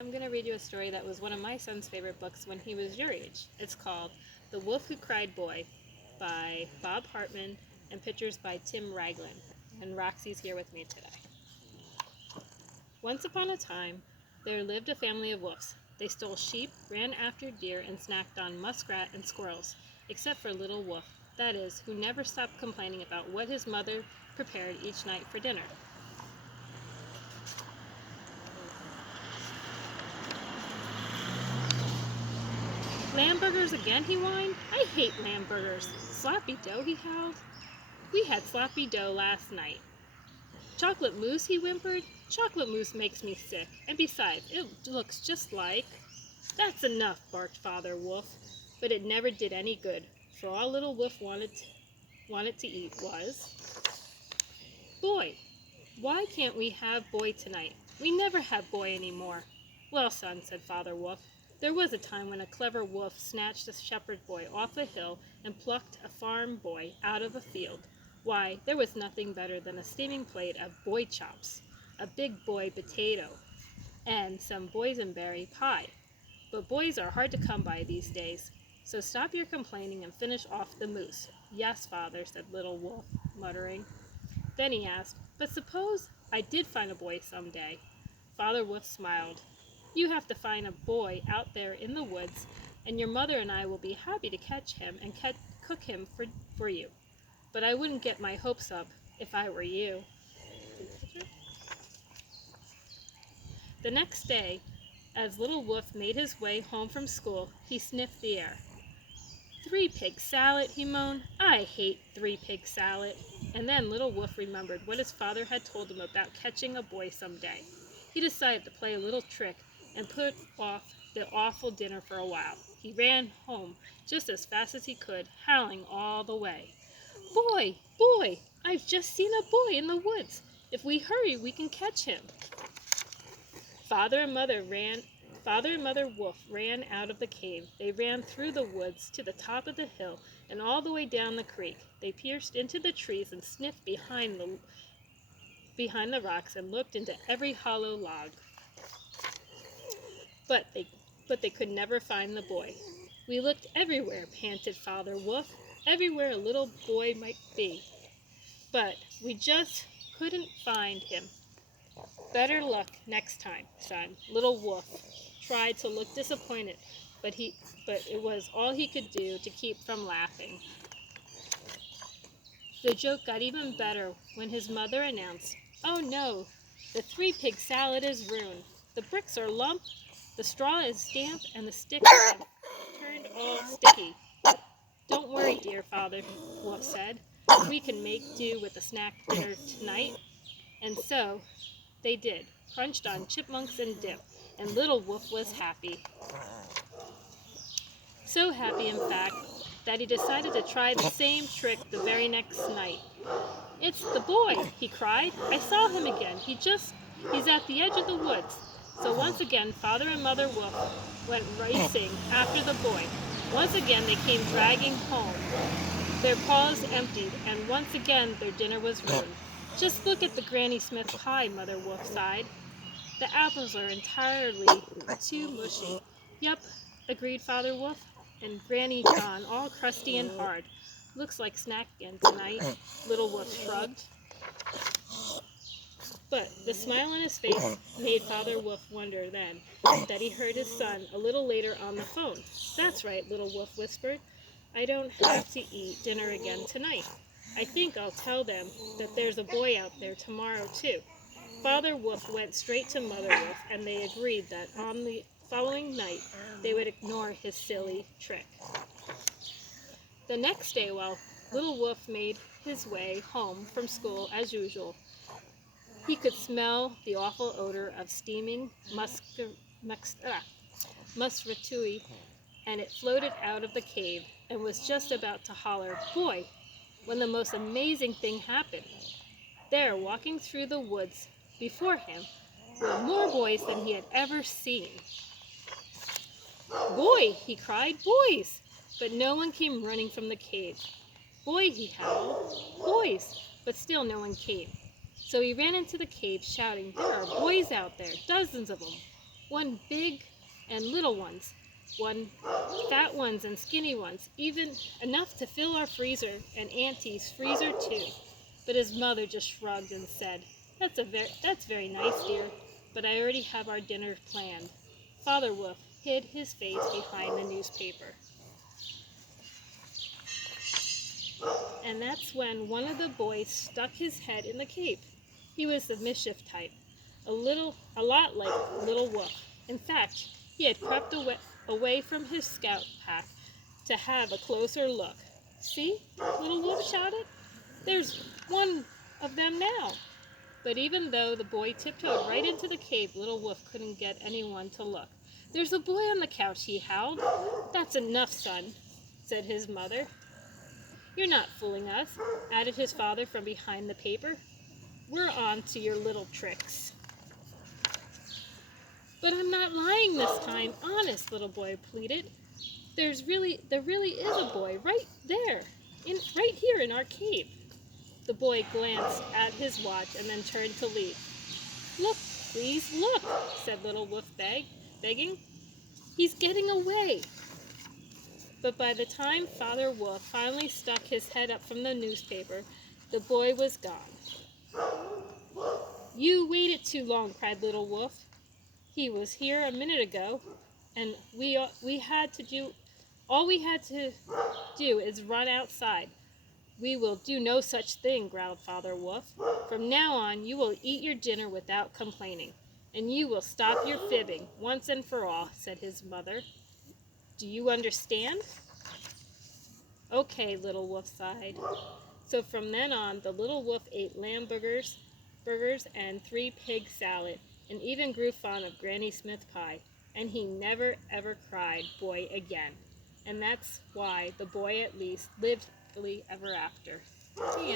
I'm going to read you a story that was one of my son's favorite books when he was your age. It's called The Wolf Who Cried Boy by Bob Hartman and pictures by Tim Raglan. And Roxy's here with me today. Once upon a time, there lived a family of wolves. They stole sheep, ran after deer, and snacked on muskrat and squirrels, except for Little Wolf, that is, who never stopped complaining about what his mother prepared each night for dinner. Lamb burgers again, he whined. I hate lamb burgers. Sloppy dough, he howled. We had sloppy dough last night. Chocolate mousse, he whimpered. Chocolate mousse makes me sick, and besides, it looks just like... That's enough, barked Father Wolf, but it never did any good, for all Little Wolf wanted to eat was... Boy! Why can't we have boy tonight? We never have boy anymore. Well, son, said Father Wolf, there was a time when a clever wolf snatched a shepherd boy off a hill and plucked a farm boy out of a field. Why, there was nothing better than a steaming plate of boy chops, a big boy potato, and some boysenberry pie. But boys are hard to come by these days, so stop your complaining and finish off the moose. Yes, father, said Little Wolf, muttering. Then he asked, but suppose I did find a boy someday? Father Wolf smiled. You have to find a boy out there in the woods, and your mother and I will be happy to catch him and cook him for you. But I wouldn't get my hopes up if I were you. The next day, as Little Wolf made his way home from school, he sniffed the air. Three-pig salad, he moaned. I hate three-pig salad. And then Little Wolf remembered what his father had told him about catching a boy someday. He decided to play a little trick and put off the awful dinner for a while. He ran home just as fast as he could, howling all the way. Boy, boy, I've just seen a boy in the woods. If we hurry, we can catch him. Father and Mother Wolf ran out of the cave. They ran through the woods to the top of the hill and all the way down the creek. They pierced into the trees and sniffed behind the rocks and looked into every hollow log. But they could never find the boy. We looked everywhere, panted Father Wolf, everywhere a little boy might be. But we just couldn't find him. Better luck next time, son. Little Wolf tried to look disappointed, but it was all he could do to keep from laughing. The joke got even better when his mother announced, "Oh no, the three-pig salad is ruined. The bricks are lumped, the straw is damp, and the sticks have turned all sticky." Don't worry, dear Father Wolf said. We can make do with a snack dinner tonight. And so they did, crunched on chipmunks and dip, and Little Wolf was happy. So happy, in fact, that he decided to try the same trick the very next night. It's the boy, he cried. I saw him again. He's at the edge of the woods. So once again, Father and Mother Wolf went racing after the boy. Once again, they came dragging home. Their paws emptied, and once again, their dinner was ruined. Just look at the Granny Smith pie, Mother Wolf sighed. The apples are entirely too mushy. Yep, agreed Father Wolf, and Granny John, all crusty and hard. Looks like snack again tonight, Little Wolf shrugged. But the smile on his face made Father Wolf wonder then that he heard his son a little later on the phone. That's right, Little Wolf whispered. I don't have to eat dinner again tonight. I think I'll tell them that there's a boy out there tomorrow too. Father Wolf went straight to Mother Wolf, and they agreed that on the following night they would ignore his silly trick. The next day, while Little Wolf made his way home from school as usual, he could smell the awful odor of steaming musratui, and it floated out of the cave and was just about to holler, "Boy!" when the most amazing thing happened. There, walking through the woods before him, were more boys than he had ever seen. "Boy!" he cried, "boys!" But no one came running from the cave. "Boy!" he howled, "boys!" But still no one came. So he ran into the cave shouting, "There are boys out there, dozens of them." One big and little ones, one fat ones and skinny ones, even enough to fill our freezer and Auntie's freezer too. But his mother just shrugged and said, that's very nice, dear, but I already have our dinner planned. Father Wolf hid his face behind the newspaper. And that's when one of the boys stuck his head in the cape. He was the mischief type, a lot like Little Wolf. In fact, he had crept away from his scout pack to have a closer look. See, Little Wolf shouted. There's one of them now. But even though the boy tiptoed right into the cave, Little Wolf couldn't get anyone to look. There's a boy on the couch, he howled. That's enough, son, said his mother. You're not fooling us, added his father from behind the paper. We're on to your little tricks. But I'm not lying this time, honest, little boy pleaded. There really is a boy right there, right here in our cave. The boy glanced at his watch and then turned to leave. Look, please, look, said Little Wolf begging. He's getting away. But by the time Father Wolf finally stuck his head up from the newspaper, the boy was gone. You waited too long, cried Little Wolf. He was here a minute ago, and all we had to do is run outside. We will do no such thing, growled Father Wolf. From now on, you will eat your dinner without complaining, and you will stop your fibbing once and for all, said his mother. Do you understand? Okay, Little Wolf sighed. So from then on, the Little Wolf ate lamb burgers and 3 pig salad, and even grew fond of Granny Smith pie. And he never ever cried boy again. And that's why the boy at least lived happily ever after.